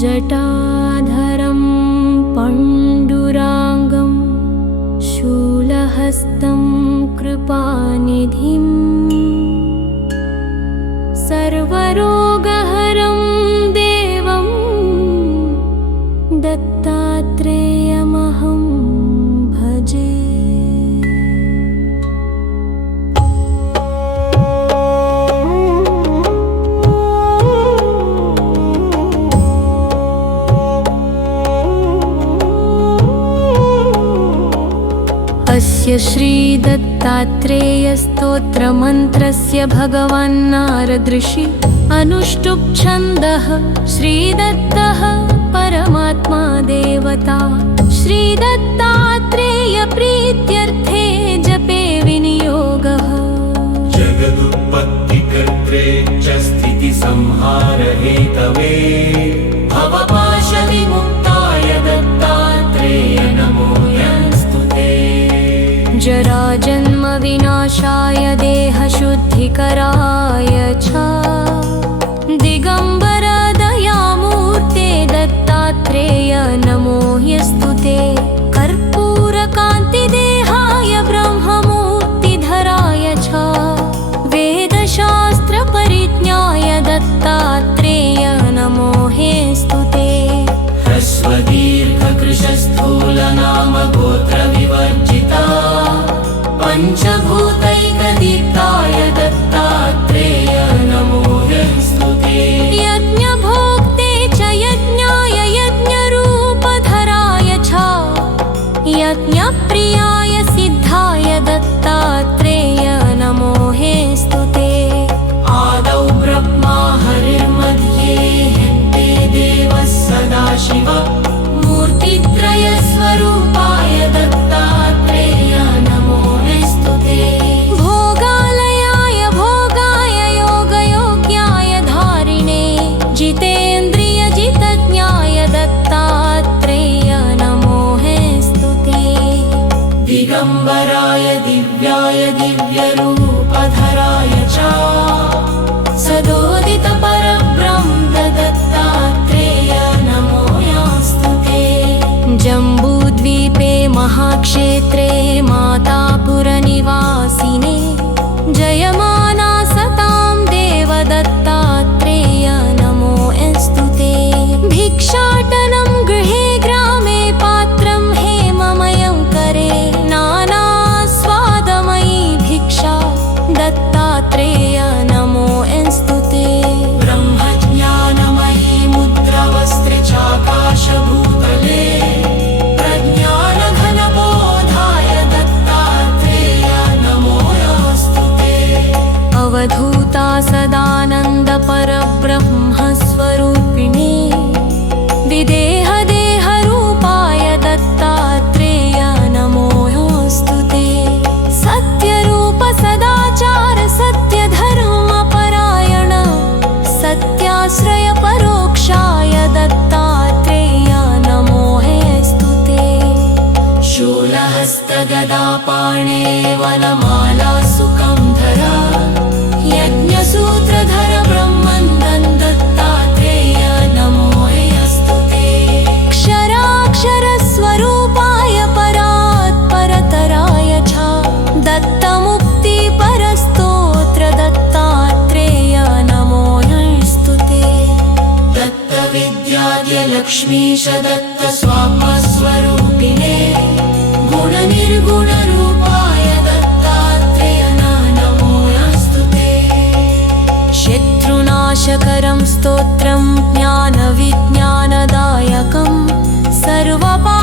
जटाधरं पाण्डुराङ्गं शूलहस्तं कृपानिधिं सर्वरोगहरं देवं दत्तात्रेयमहं भजे। अस्य श्रीदत्तात्रेयस्तोत्रमन्त्रस्य भगवान् नारद ऋषि अनुष्टुप् छन्दः। श्रीदत्तः परमात्मा देवता, श्रीदत्तात्रेय प्रीत्यर्थे जपे विनियोगः। जगदुत्पत्तिकर्त्रे च स्थितिसंहारहेतवे भवपाशविमुक्ताय दत्तात्रेय नमो नमस्तुते। जराजन्मविनाशाय देहशुद्धिकराय च दिगम्बर दयामूर्ते दत्तात्रेय नमो ह्यस्तुते। कर्पूरकान्तिदेहाय ब्रह्ममूर्तिधराय च वेदशास्त्रपरिज्ञाय दत्तात्रेय नमो ह्यस्तुते। ह्रस्वदीर्घकृशस्थूलनाम गोत्रविवर्जिता पञ्चभूतैकदीप्ताय दत्तात्रेय नमो ह्यस्तुते। यज्ञभोक्ते च यज्ञाय यज्ञरूपधराय च यज्ञप्रियाय सिद्धाय दत्तात्रेय नमो ह्यस्तुते। आदौ ब्रह्मा हरिर्मध्ये हेन्ते देवः सदाशिवः मूर्तित्रयस्वरूपाय दत्तात्रेय नमो नमस्तुते। भोगालयाय भोगाय योगयोग्याय धारिणे जितेन्द्रियजितज्ञाय दत्तात्रेय नमो नमस्तुते। दिगम्बराय दिव्याय दिव्यरूपधराय च सदोदितपरब्रह्म दत्तात्रेय नमो नमस्तुते। जम्बूद्वीपे महाक्षेत्रे मातापुरनिवासिने जयमाना सतां देवदत्तात्रेय नमो नमस्तुते। भिक्षाटनं गृहे ग्रामे पात्रं हेममयं करे नानास्वादमयी भिक्षा दत्तात्रेय नमो नमस्तुते। ब्रह्मज्ञानमयी मुद्रावस्त्रे चाकाशभूतले प्रज्ञानघनबोधाय दत्तात्रेय नमो नमस्तुते। अवधूता सदानन्दपरब्रह्मस्वरूपिणे विदेहदेहरूपाय दत्तात्रेय नमो नमस्तुते। सत्यरूप सदाचार सत्यधर्मपरायण सत्याश्रय परोक्षाय दत्तात्रेय नमो नमस्तुते। शूलहस्तगदापाणे वनमाला सुकंधर यज्ञसूत्रधर ब्रह्मन्दं दत्तात्रेय नमो नमस्तुते। क्षराक्षरस्वरूपाय परात्परतराय च दत्तमुक्तिपरस्तोत्र दत्तात्रेय नमो नमस्तुते। दत्तविद्याद्य लक्ष्मीश दत्तस्वात्मस्वरूपिणे गुणनिर्गुणरूपाय दत्तात्रेय नमो नमस्तुते। शत्रुनाशकरं स्तोत्रं ज्ञानविज्ञानदायकं सर्वपा